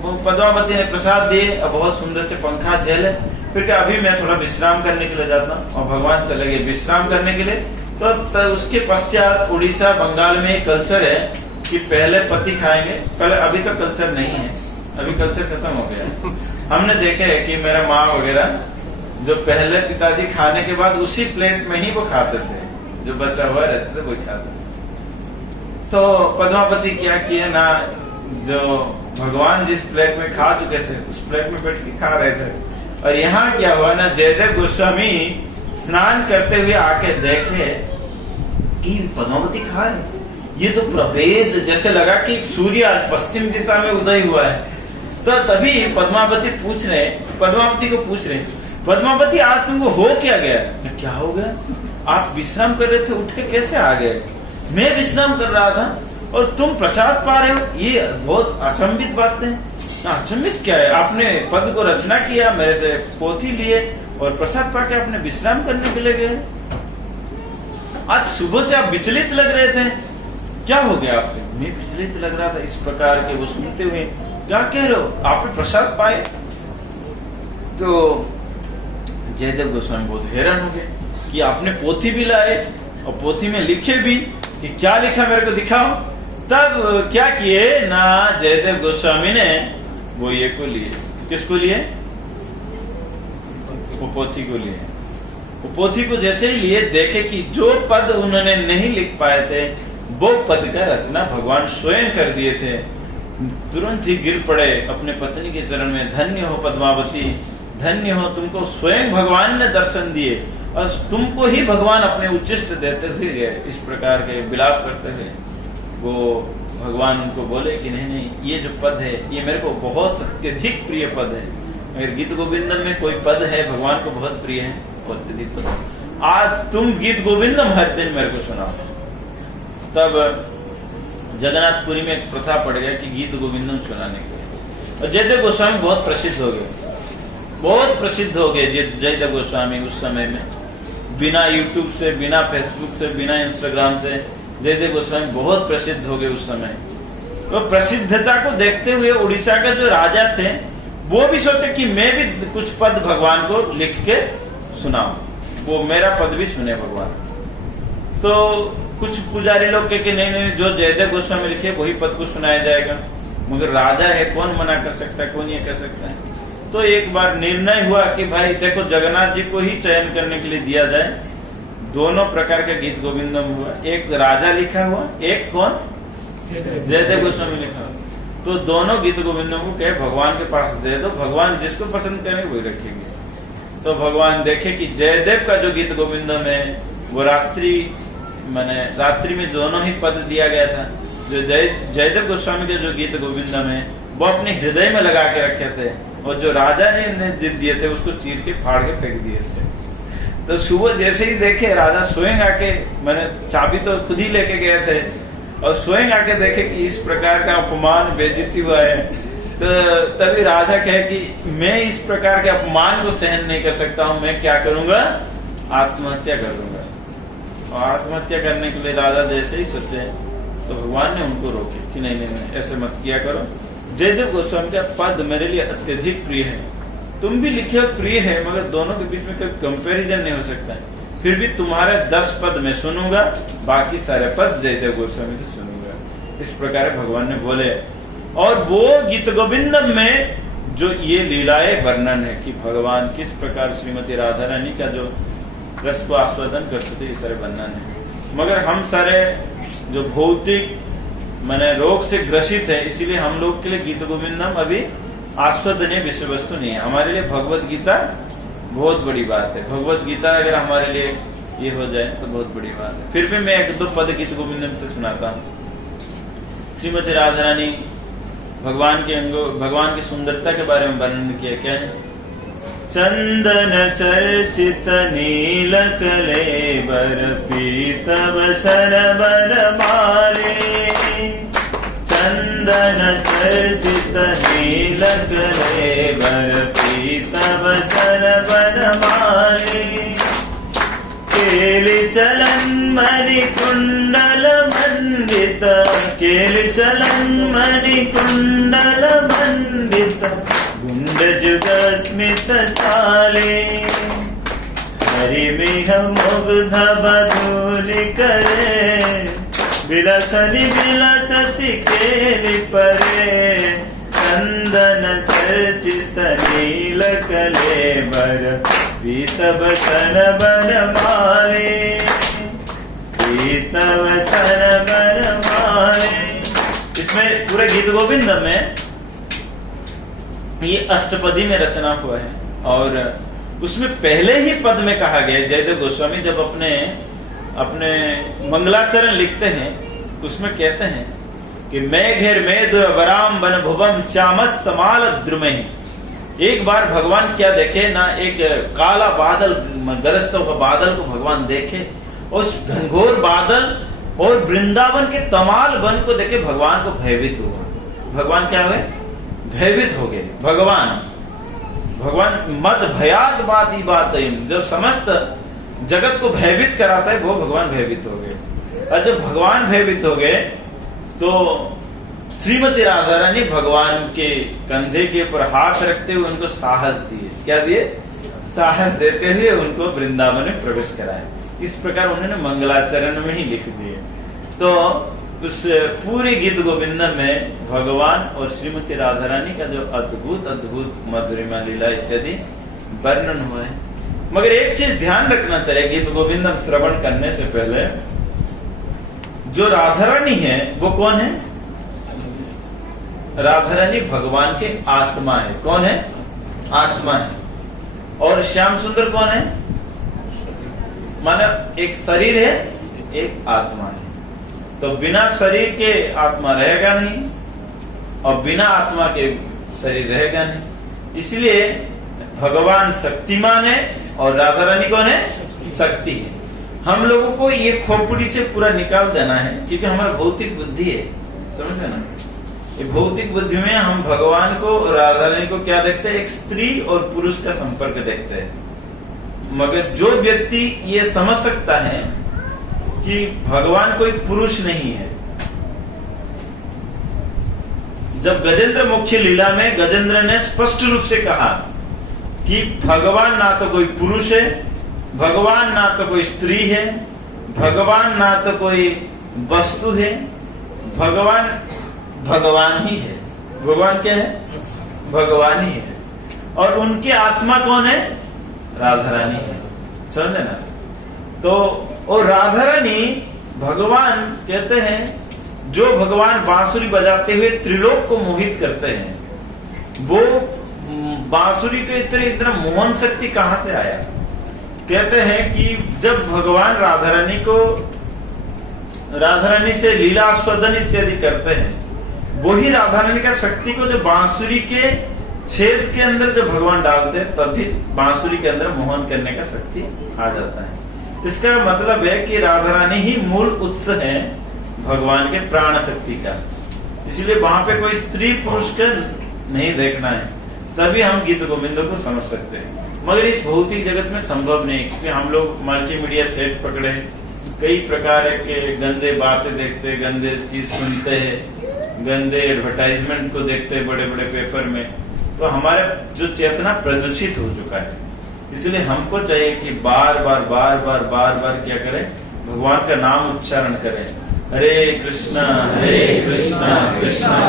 वो पद्मावती ने प्रसाद दिए और बहुत सुंदर से पंखा झेले। फिर क्या, अभी मैं थोड़ा विश्राम करने के लिए जाता हूँ, और भगवान चले गए विश्राम करने के लिए। तो उसके पश्चात उड़ीसा बंगाल में एक कल्चर है कि पहले पति खाएंगे, पहले, अभी तो कल्चर नहीं है, अभी कल्चर खत्म हो गया। हमने देखे है कि मेरा माँ वगैरह जो पहले पिताजी खाने के बाद उसी प्लेट में ही वो खाते थे, जो बचा हुआ रहते थे वो खाते थे। तो पद्मावती क्या किया ना, जो भगवान जिस प्लेट में खा चुके थे उस प्लेट में बैठ के खा रहे थे। और यहाँ क्या हुआ ना, जयदेव गोस्वामी स्नान करते हुए आके देखे कि पद्मावती खा रहे, ये तो प्रभेद जैसे लगा कि सूर्य आज पश्चिम दिशा में उदय हुआ है। तो तभी पद्मावती को पूछ रहे पद्मावती आज तुमको हो क्या गया? क्या हो गया? आप विश्राम कर रहे थे, उठ के कैसे आ गए? मैं विश्राम कर रहा था और तुम प्रसाद पा रहे हो, ये बहुत अचंभित बात है। अचंभित क्या है? आपने पद को रचना किया, मेरे से पोथी लिए और प्रसाद पाके आपने विश्राम करने के लिए गए। आज सुबह से आप विचलित लग रहे थे, क्या हो गया आपने? मैं विचलित लग रहा था। इस प्रकार के वो सुनते हुए क्या कह रहे हो? आपने प्रसाद पाए? तो जयदेव गोस्वामी बहुत हैरान हो गए कि आपने पोथी भी लाए और पोथी में लिखे भी कि क्या लिखा मेरे को दिखाओ। तब क्या किए ना, जयदेव गोस्वामी ने वो ये को लिए, किसको लिए, वो पोथी को लिए। वो पोथी को जैसे ही लिए, देखे कि जो पद उन्होंने नहीं लिख पाए थे वो पद का रचना भगवान स्वयं कर दिए थे। तुरंत ही गिर पड़े अपने पत्नी के चरण में, धन्य हो पद्मावती, धन्य हो, तुमको स्वयं भगवान ने दर्शन दिए और तुमको ही भगवान अपने उच्चिष्ट देते हुए गए। इस प्रकार के विलाप करते हुए वो भगवान उनको बोले कि नहीं नहीं, ये जो पद है ये मेरे को बहुत अत्यधिक प्रिय पद है। अगर गीत गोविंदम में कोई पद है भगवान को बहुत प्रिय है, वो अत्यधिक पद, आज तुम गीत गोविंदम हर दिन मेरे को सुनाओ। तब जगन्नाथपुरी में एक प्रथा पड़ गया कि गीत गोविंदम सुनाने के लिए, और जयदेव गोस्वामी बहुत प्रसिद्ध हो गए, बहुत प्रसिद्ध हो गए जयदेव गोस्वामी उस समय में। बिना यूट्यूब से, बिना फेसबुक से, बिना इंस्टाग्राम से जयदेव गोस्वामी बहुत प्रसिद्ध हो गए उस समय। तो प्रसिद्धता को देखते हुए उड़ीसा का जो राजा थे वो भी सोचे कि मैं भी कुछ पद भगवान को लिख के सुनाऊं, वो मेरा पद भी सुने भगवान। तो कुछ पुजारी लोग कहे कि नहीं नहीं, जो जयदेव गोस्वामी लिखे वही पद को सुनाया जाएगा, मगर राजा है, कौन मना कर सकता है, कौन ये कह सकता है। तो एक बार निर्णय हुआ कि भाई देखो, जगन्नाथ जी को ही चयन करने के लिए दिया जाए। दोनों प्रकार का गीत गोविंदम हुआ, एक राजा लिखा हुआ, एक कौन, जयदेव गोस्वामी लिखा। तो दोनों गीत गोविंदम को कहे भगवान के पास दे दो, भगवान जिसको पसंद करेंगे वही रखेंगे। तो भगवान देखे कि जयदेव का जो गीत गोविंदम है वो रात्रि में दोनों ही पद दिया गया था। जो जयदेव गोस्वामी के जो गीत गोविंदम है वो अपने हृदय में लगा के रखे थे, और जो राजा ने दिए थे उसको चीर के फाड़ के फेंक दिए थे। तो सुबह जैसे ही देखे राजा स्वयं आके, मैंने चाबी तो खुद ही लेके गए थे, और स्वयं आके देखे कि इस प्रकार का अपमान बेइज्जती हुआ है। तो तभी राजा कहे कि मैं इस प्रकार के अपमान को सहन नहीं कर सकता हूँ, मैं क्या करूंगा, आत्महत्या कर दूंगा। और आत्महत्या करने के लिए राजा जैसे ही सोचे तो भगवान ने उनको रोके कि नहीं नहीं नहीं, ऐसे मत किया करो। जयदेव गोस्वामी का पद मेरे लिए अत्यधिक प्रिय है, तुम भी लिखे हो प्रिय है, मगर दोनों के बीच में कोई कंपैरिजन नहीं हो सकता है। फिर भी तुम्हारे 10 पद मैं सुनूंगा, बाकी सारे पद जयदेव गोस्वामी से सुनूंगा। इस प्रकार भगवान ने बोले। और वो गीत गोविंदम में जो ये लीलाएं वर्णन है कि भगवान किस प्रकार श्रीमती राधा रानी का जो रस को आस्वादन करते थे, ये सारे वर्णन है। मगर हम सारे जो भौतिक माने रोग से ग्रसित है, इसीलिए हम लोग के लिए गीत गोविंदम अभी आस्वादनीय विषय वस्तु नहीं है। हमारे लिए भगवत गीता बहुत बड़ी बात है। भगवत गीता अगर हमारे लिए ये हो जाए तो बहुत बड़ी बात है। फिर भी मैं 1-2 पद गीत गोविंदम से सुनाता हूँ। श्रीमती राधा रानी भगवान के अंगों, भगवान की सुंदरता के बारे में वर्णन किया। क्या है? चंदन चर्चित नील कलेबर पीतव सरबर माले, चंदन चर्चित नील कलेबर पीतव सरबर माले, केलि चलन मणि कुंडल मंडित, केलि चलन मणि कुंडल मंडित, गुंडजुग स्मित साले, हरिमिह मुग्ध बधूलि करे, विलसनि विलसति केलि परे, चंदन चर्चित नील कलेबर पीतव सरबर माले, पीतव सरबर माले। इसमें पूरे गीत गोविंद में ये अष्टपदी में रचना हुआ है, और उसमें पहले ही पद में कहा गया, जयदेव गोस्वामी जब अपने मंगलाचरण लिखते हैं उसमें कहते हैं कि मैं घेर में दुर्वराम बन भुवम श्यामस्तमाल द्रुमहि। एक बार भगवान क्या देखे ना, एक काला बादल गरजता हुआ बादल को भगवान देखे, उस घनघोर बादल और वृंदावन के तमाल वन को देखे भगवान को भयभीत हुआ। भगवान क्या हुए? भयभीत हो गए। भगवान मद भयात बाती बात, जब समस्त जगत को भयभीत कराता है वो भगवान भयभीत हो गए। और जब भगवान भयभीत हो गए तो श्रीमती राधा रानी भगवान के कंधे के ऊपर हाथ रखते हुए उनको साहस दिए। क्या दिए? साहस देते हुए उनको वृंदावन में प्रवेश कराया। इस प्रकार उन्होंने मंगलाचरण में ही लिख दिए। तो उस पूरे गीत गोविंदम में भगवान और श्रीमती राधा रानी का जो अद्भुत अद्भुत मधुरिमा लीला इत्यादि वर्णन हुआ है। मगर एक चीज ध्यान रखना चाहिए गीत गोविंदम श्रवण करने से पहले, जो राधा रानी है वो कौन है? राधा रानी भगवान के आत्मा है। कौन है? आत्मा है। और श्याम सुंदर कौन है? माना एक शरीर है, एक आत्मा है। तो बिना शरीर के आत्मा रहेगा नहीं और बिना आत्मा के शरीर रहेगा नहीं। इसलिए भगवान शक्तिमान है और राधा रानी कौन है? शक्ति है। हम लोगों को ये खोपड़ी से पूरा निकाल देना है, क्योंकि हमारा भौतिक बुद्धि है, समझे ना। ये भौतिक बुद्धि में हम भगवान को, राधा रानी को क्या देखते हैं? एक स्त्री और पुरुष का संपर्क देखते हैं। मगर जो व्यक्ति ये समझ सकता है कि भगवान कोई पुरुष नहीं है, जब गजेंद्र मुख्य लीला में गजेंद्र ने स्पष्ट रूप से कहा कि भगवान ना तो कोई पुरुष है, भगवान ना तो कोई स्त्री है, भगवान ना तो कोई वस्तु है, भगवान भगवान ही है। भगवान क्या है? भगवान ही है। और उनकी आत्मा कौन है? राधा रानी है। समझे ना। तो और राधा रानी भगवान कहते हैं, जो भगवान बांसुरी बजाते हुए त्रिलोक को मोहित करते हैं, वो बांसुरी के इतना मोहन शक्ति कहां से आया? कहते हैं कि जब भगवान राधा रानी से लीला आस्वादन इत्यादि करते हैं, वही राधा रानी का शक्ति को जो बांसुरी के छेद के अंदर जो भगवान डालते हैं, तभी बांसुरी के अंदर मोहन करने का शक्ति आ जाता है। इसका मतलब है कि राधा रानी ही मूल उत्स है भगवान के प्राण शक्ति का। इसलिए वहां पे कोई स्त्री पुरुष का नहीं देखना है, तभी हम गीत गोविंद को समझ सकते हैं। मगर इस भौतिक जगत में संभव नहीं, क्योंकि हम लोग मल्टीमीडिया सेट पकड़े, कई प्रकार के गंदे बातें देखते, गंदे चीज सुनते हैं, गंदे एडवर्टाइजमेंट को देखते हैं बड़े बड़े पेपर में। तो हमारे जो चेतना प्रदूषित हो चुका है। इसलिए हमको चाहिए कि बार बार क्या करें? भगवान का नाम उच्चारण करें। हरे कृष्णा कृष्णा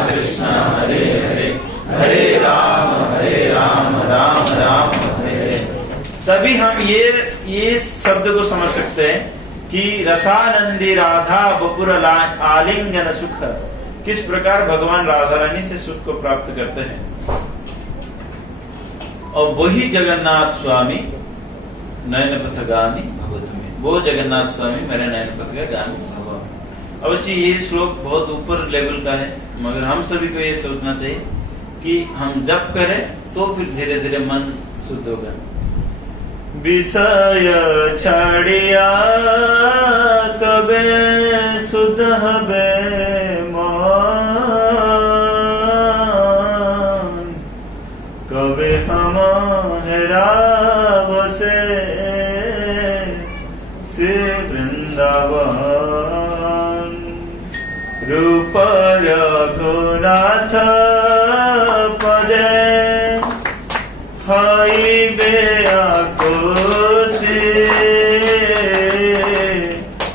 कृष्णा हरे हरे, हरे राम राम राम हरे हरे। तभी हम ये शब्द को समझ सकते हैं कि रसानंदी राधा बपुर आलिंगन सुख, किस प्रकार भगवान राधा रानी से सुख को प्राप्त करते हैं। और वही जगन्नाथ स्वामी नयन पथगामी भगवत में, वो जगन्नाथ स्वामी मेरे नयन पथ का गामी भगवान। अवश्य ये श्लोक बहुत ऊपर लेवल का है, मगर हम सभी को ये सोचना चाहिए कि हम जप करें तो फिर धीरे धीरे मन शुद्ध होगा। विषय छड़िया तबे शुद्ध हबे कबे हमारा बसे से वृंदावन। रूप रघुनाथ पदे हई बेआकुति,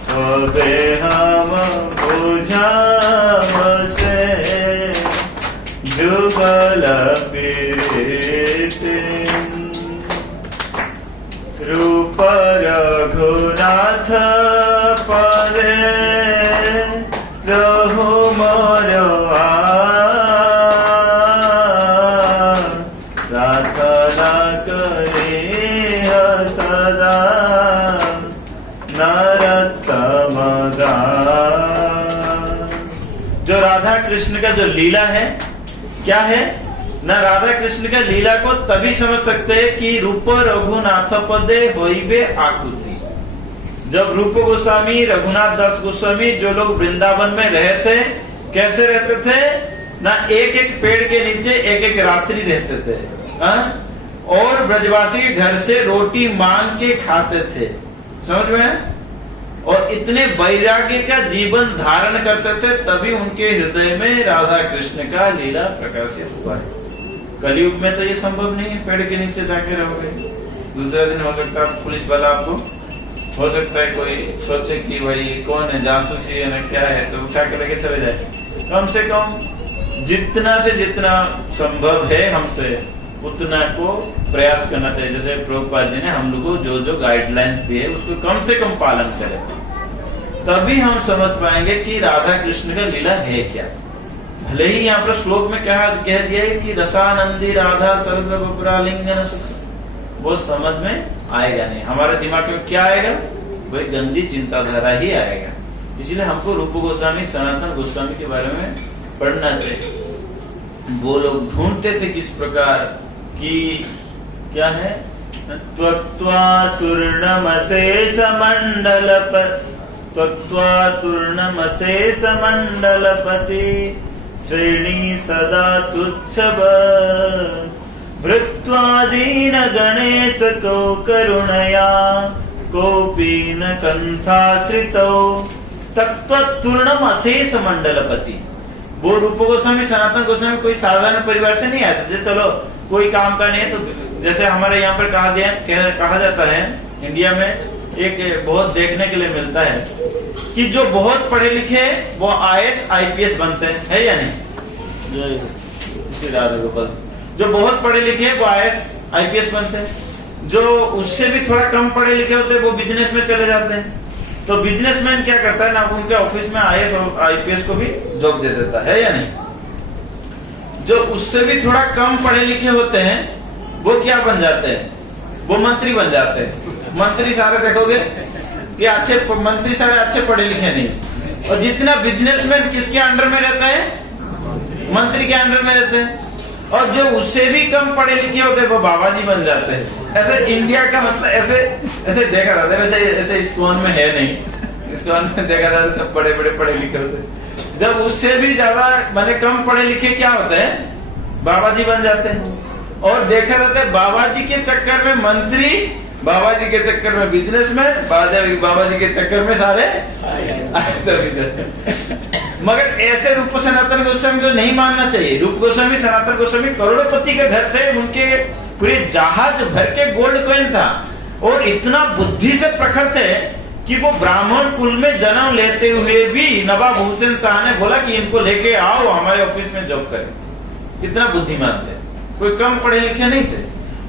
कबे हम बुझा बसे जुगल रूप रघुनाथ पदे प्रभु मोरवा प्रार्थना करे सदा नरोत्तम दास। जो राधा कृष्ण का जो लीला है क्या है? न राधा कृष्ण का लीला को तभी समझ सकते हैं कि रूप रघुनाथ पदे होइबे आकुति। जब रूप गोस्वामी, रघुनाथ दास गोस्वामी जो लोग वृंदावन में रहते, कैसे रहते थे? ना एक एक पेड़ के नीचे एक एक रात्रि रहते थे, और ब्रजवासी के घर से रोटी मांग के खाते थे। समझ में? और इतने वैराग्य का जीवन धारण करते थे, तभी उनके हृदय में राधा कृष्ण का लीला प्रकाशित हुआ है। कलयुग में तो ये संभव नहीं है, पेड़ के नीचे जाके रहोगे। दूसरा दिन हो सकता है पुलिस वाला आपको, हो सकता है कोई सोचे कि भाई कौन है, जासूसी है ना क्या है, तो उठा के लेके चले जाए। कम से कम जितना से जितना संभव है हमसे उतना को प्रयास करना चाहिए। जैसे प्रभुपाद जी ने हम लोग को जो जो गाइडलाइंस दी है उसको कम से कम पालन करें, तभी हम समझ पाएंगे कि राधा कृष्ण का लीला है क्या। भले ही यहाँ पर श्लोक में कह दिया है कि रसानंदी राधा सरस गोपुरालिंगन सुख, वो समझ में आएगा नहीं। हमारे दिमाग में क्या आएगा, वही गंदी चिंताधारा ही आएगा। इसलिए हमको रूप गोस्वामी सनातन गोस्वामी के बारे में पढ़ना चाहिए। वो लोग ढूंढते थे किस प्रकार की, क्या है, त्वत्वा तूर्णमशेष मंडलपति श्रेणी सदा तुच्छब भृत्वा दीन गणेश को करुणया कोपी न कंथाश्रितो तत्वतूर्णम अशेष मंडलपति। वो रूप गोस्वामी सनातन गोस्वामी कोई साधारण परिवार से नहीं आते थे। चलो कोई काम का नहीं है, तो जैसे हमारे यहाँ पर कहा जाता है इंडिया में, एक बहुत देखने के लिए मिलता है कि जो बहुत पढ़े लिखे वो IAS IPS बनते हैं, है या नहीं। जो बहुत पढ़े लिखे वो IAS IPS बनते हैं, जो उससे भी थोड़ा कम पढ़े लिखे होते हैं वो बिजनेस में चले जाते हैं। तो बिजनेसमैन क्या करता है ना, उनके ऑफिस में IAS और IPS को भी जॉब दे देता है या नहीं। जो उससे भी थोड़ा कम पढ़े लिखे होते हैं वो क्या बन जाते हैं, वो मंत्री बन जाते हैं। मंत्री सारे देखोगे कि अच्छे मंत्री सारे अच्छे पढ़े लिखे नहीं, और जितना बिजनेसमैन किसके अंडर में रहता है, मंत्री के अंडर में रहते हैं। और जो उससे भी कम पढ़े लिखे होते हैं वो बाबा जी बन जाते हैं। ऐसे इंडिया का मतलब ऐसे देखा जाता है। वैसे ऐसे इस्कॉन में है नहीं, इस्कॉन में देखा जाता है सब बड़े बड़े पढ़े लिखे होते हैं। जब उससे भी ज्यादा माने कम पढ़े लिखे क्या होते हैं, बाबा जी बन जाते हैं। और देखा जाता है बाबा जी के चक्कर में मंत्री, बाबा जी के चक्कर में बिजनेसमैन, बाबा जी के चक्कर में सारे। मगर ऐसे रूप सनातन गोस्वामी को नहीं मानना चाहिए। रूप गोस्वामी सनातन गोस्वामी करोड़पति के घर थे, उनके पूरे जहाज भर के गोल्ड कॉइन था, और इतना बुद्धि से प्रखर थे कि वो ब्राह्मण कुल में जन्म लेते हुए भी नवाब हुसैन शाह ने बोला कि इनको लेके आओ हमारे ऑफिस में जॉब करें। इतना बुद्धिमान थे, कोई कम पढ़े लिखे नहीं थे।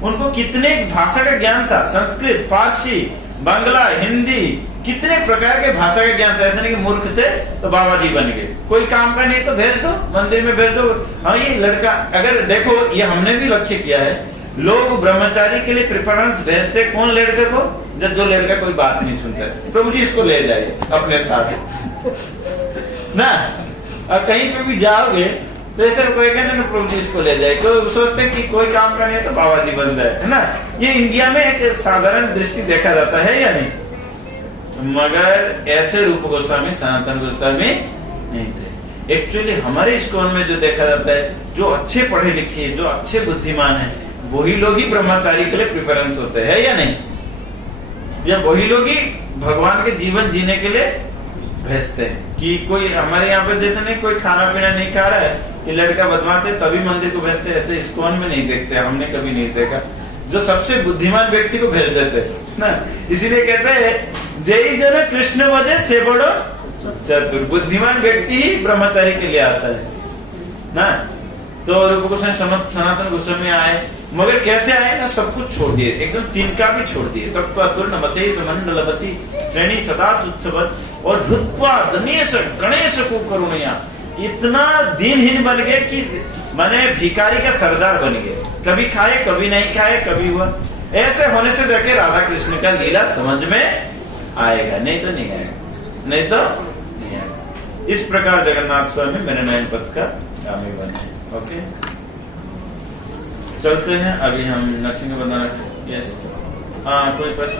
उनको कितने भाषा का ज्ञान था, संस्कृत, फारसी, बांग्ला, हिंदी, कितने प्रकार के भाषा का ज्ञान था। ऐसा नहीं कि मूर्ख थे तो बाबा जी बन गए। कोई काम का नहीं तो भेज दो, मंदिर में भेज दो। हाँ, ये लड़का, अगर देखो ये हमने भी लक्ष्य किया है, लोग ब्रह्मचारी के लिए प्रेफरेंस भेजते कौन लड़के को, जब जो लड़का कोई बात नहीं सुनता प्रभु जी इसको ले जाइए अपने साथ ना। और कहीं पे भी जाओगे तो ऐसे कोई कहने ना प्रभु जी इसको ले जाए, कोई सोचते कि कोई काम का नहीं है तो बाबा जी बन जाए, है ना। ये इंडिया में एक साधारण दृष्टि देखा जाता है या नहीं। मगर ऐसे रूप गोस्वामी सनातन गोस्वामी नहीं थे। एक्चुअली हमारे इस्कॉन में जो देखा जाता है, जो अच्छे पढ़े लिखे, जो अच्छे बुद्धिमान है, वही लोग ही ब्रह्मचारी के लिए प्रेफरेंस होते हैं या नहीं, या वही लोग ही भगवान के जीवन जीने के लिए भेजते हैं। कि कोई हमारे यहाँ पे देते नहीं, कोई खाना पीना नहीं खा रहा है कि लड़का बदमाश है तभी मंदिर को भेजते, ऐसे इस्कॉन में नहीं देखते, हमने कभी नहीं देखा। जो सबसे बुद्धिमान व्यक्ति को भेज देते ना, इसीलिए कहते हैं जय जन कृष्ण वजह से बड़ो चतुर। बुद्धिमान व्यक्ति ही ब्रह्मचारी के लिए आता है ना। तो रूप गोस्वामी सनातन गोस्वामी आए, मगर कैसे आए ना, सब कुछ छोड़ दिए, एकदम तिनका भी छोड़ दिए। तत्वतूर्णमशेष मंडलपति श्रेणी सदा तुच्छवत् और धुत्वा गणेश को करुणया। इतना दिनहीन बन गए कि माने भिखारी का सरदार बन गए, कभी खाए कभी नहीं खाए, कभी हुआ। ऐसे होने से देखे राधा कृष्ण का लीला समझ में आएगा, नहीं तो नहीं आएगा, नहीं तो नहीं आएगा। इस प्रकार जगन्नाथ स्वामी मेरे नयन पथ का गामी बने। ओके, चलते हैं अभी हम नरसिंह बंदना। यस, हाँ, कोई प्रश्न?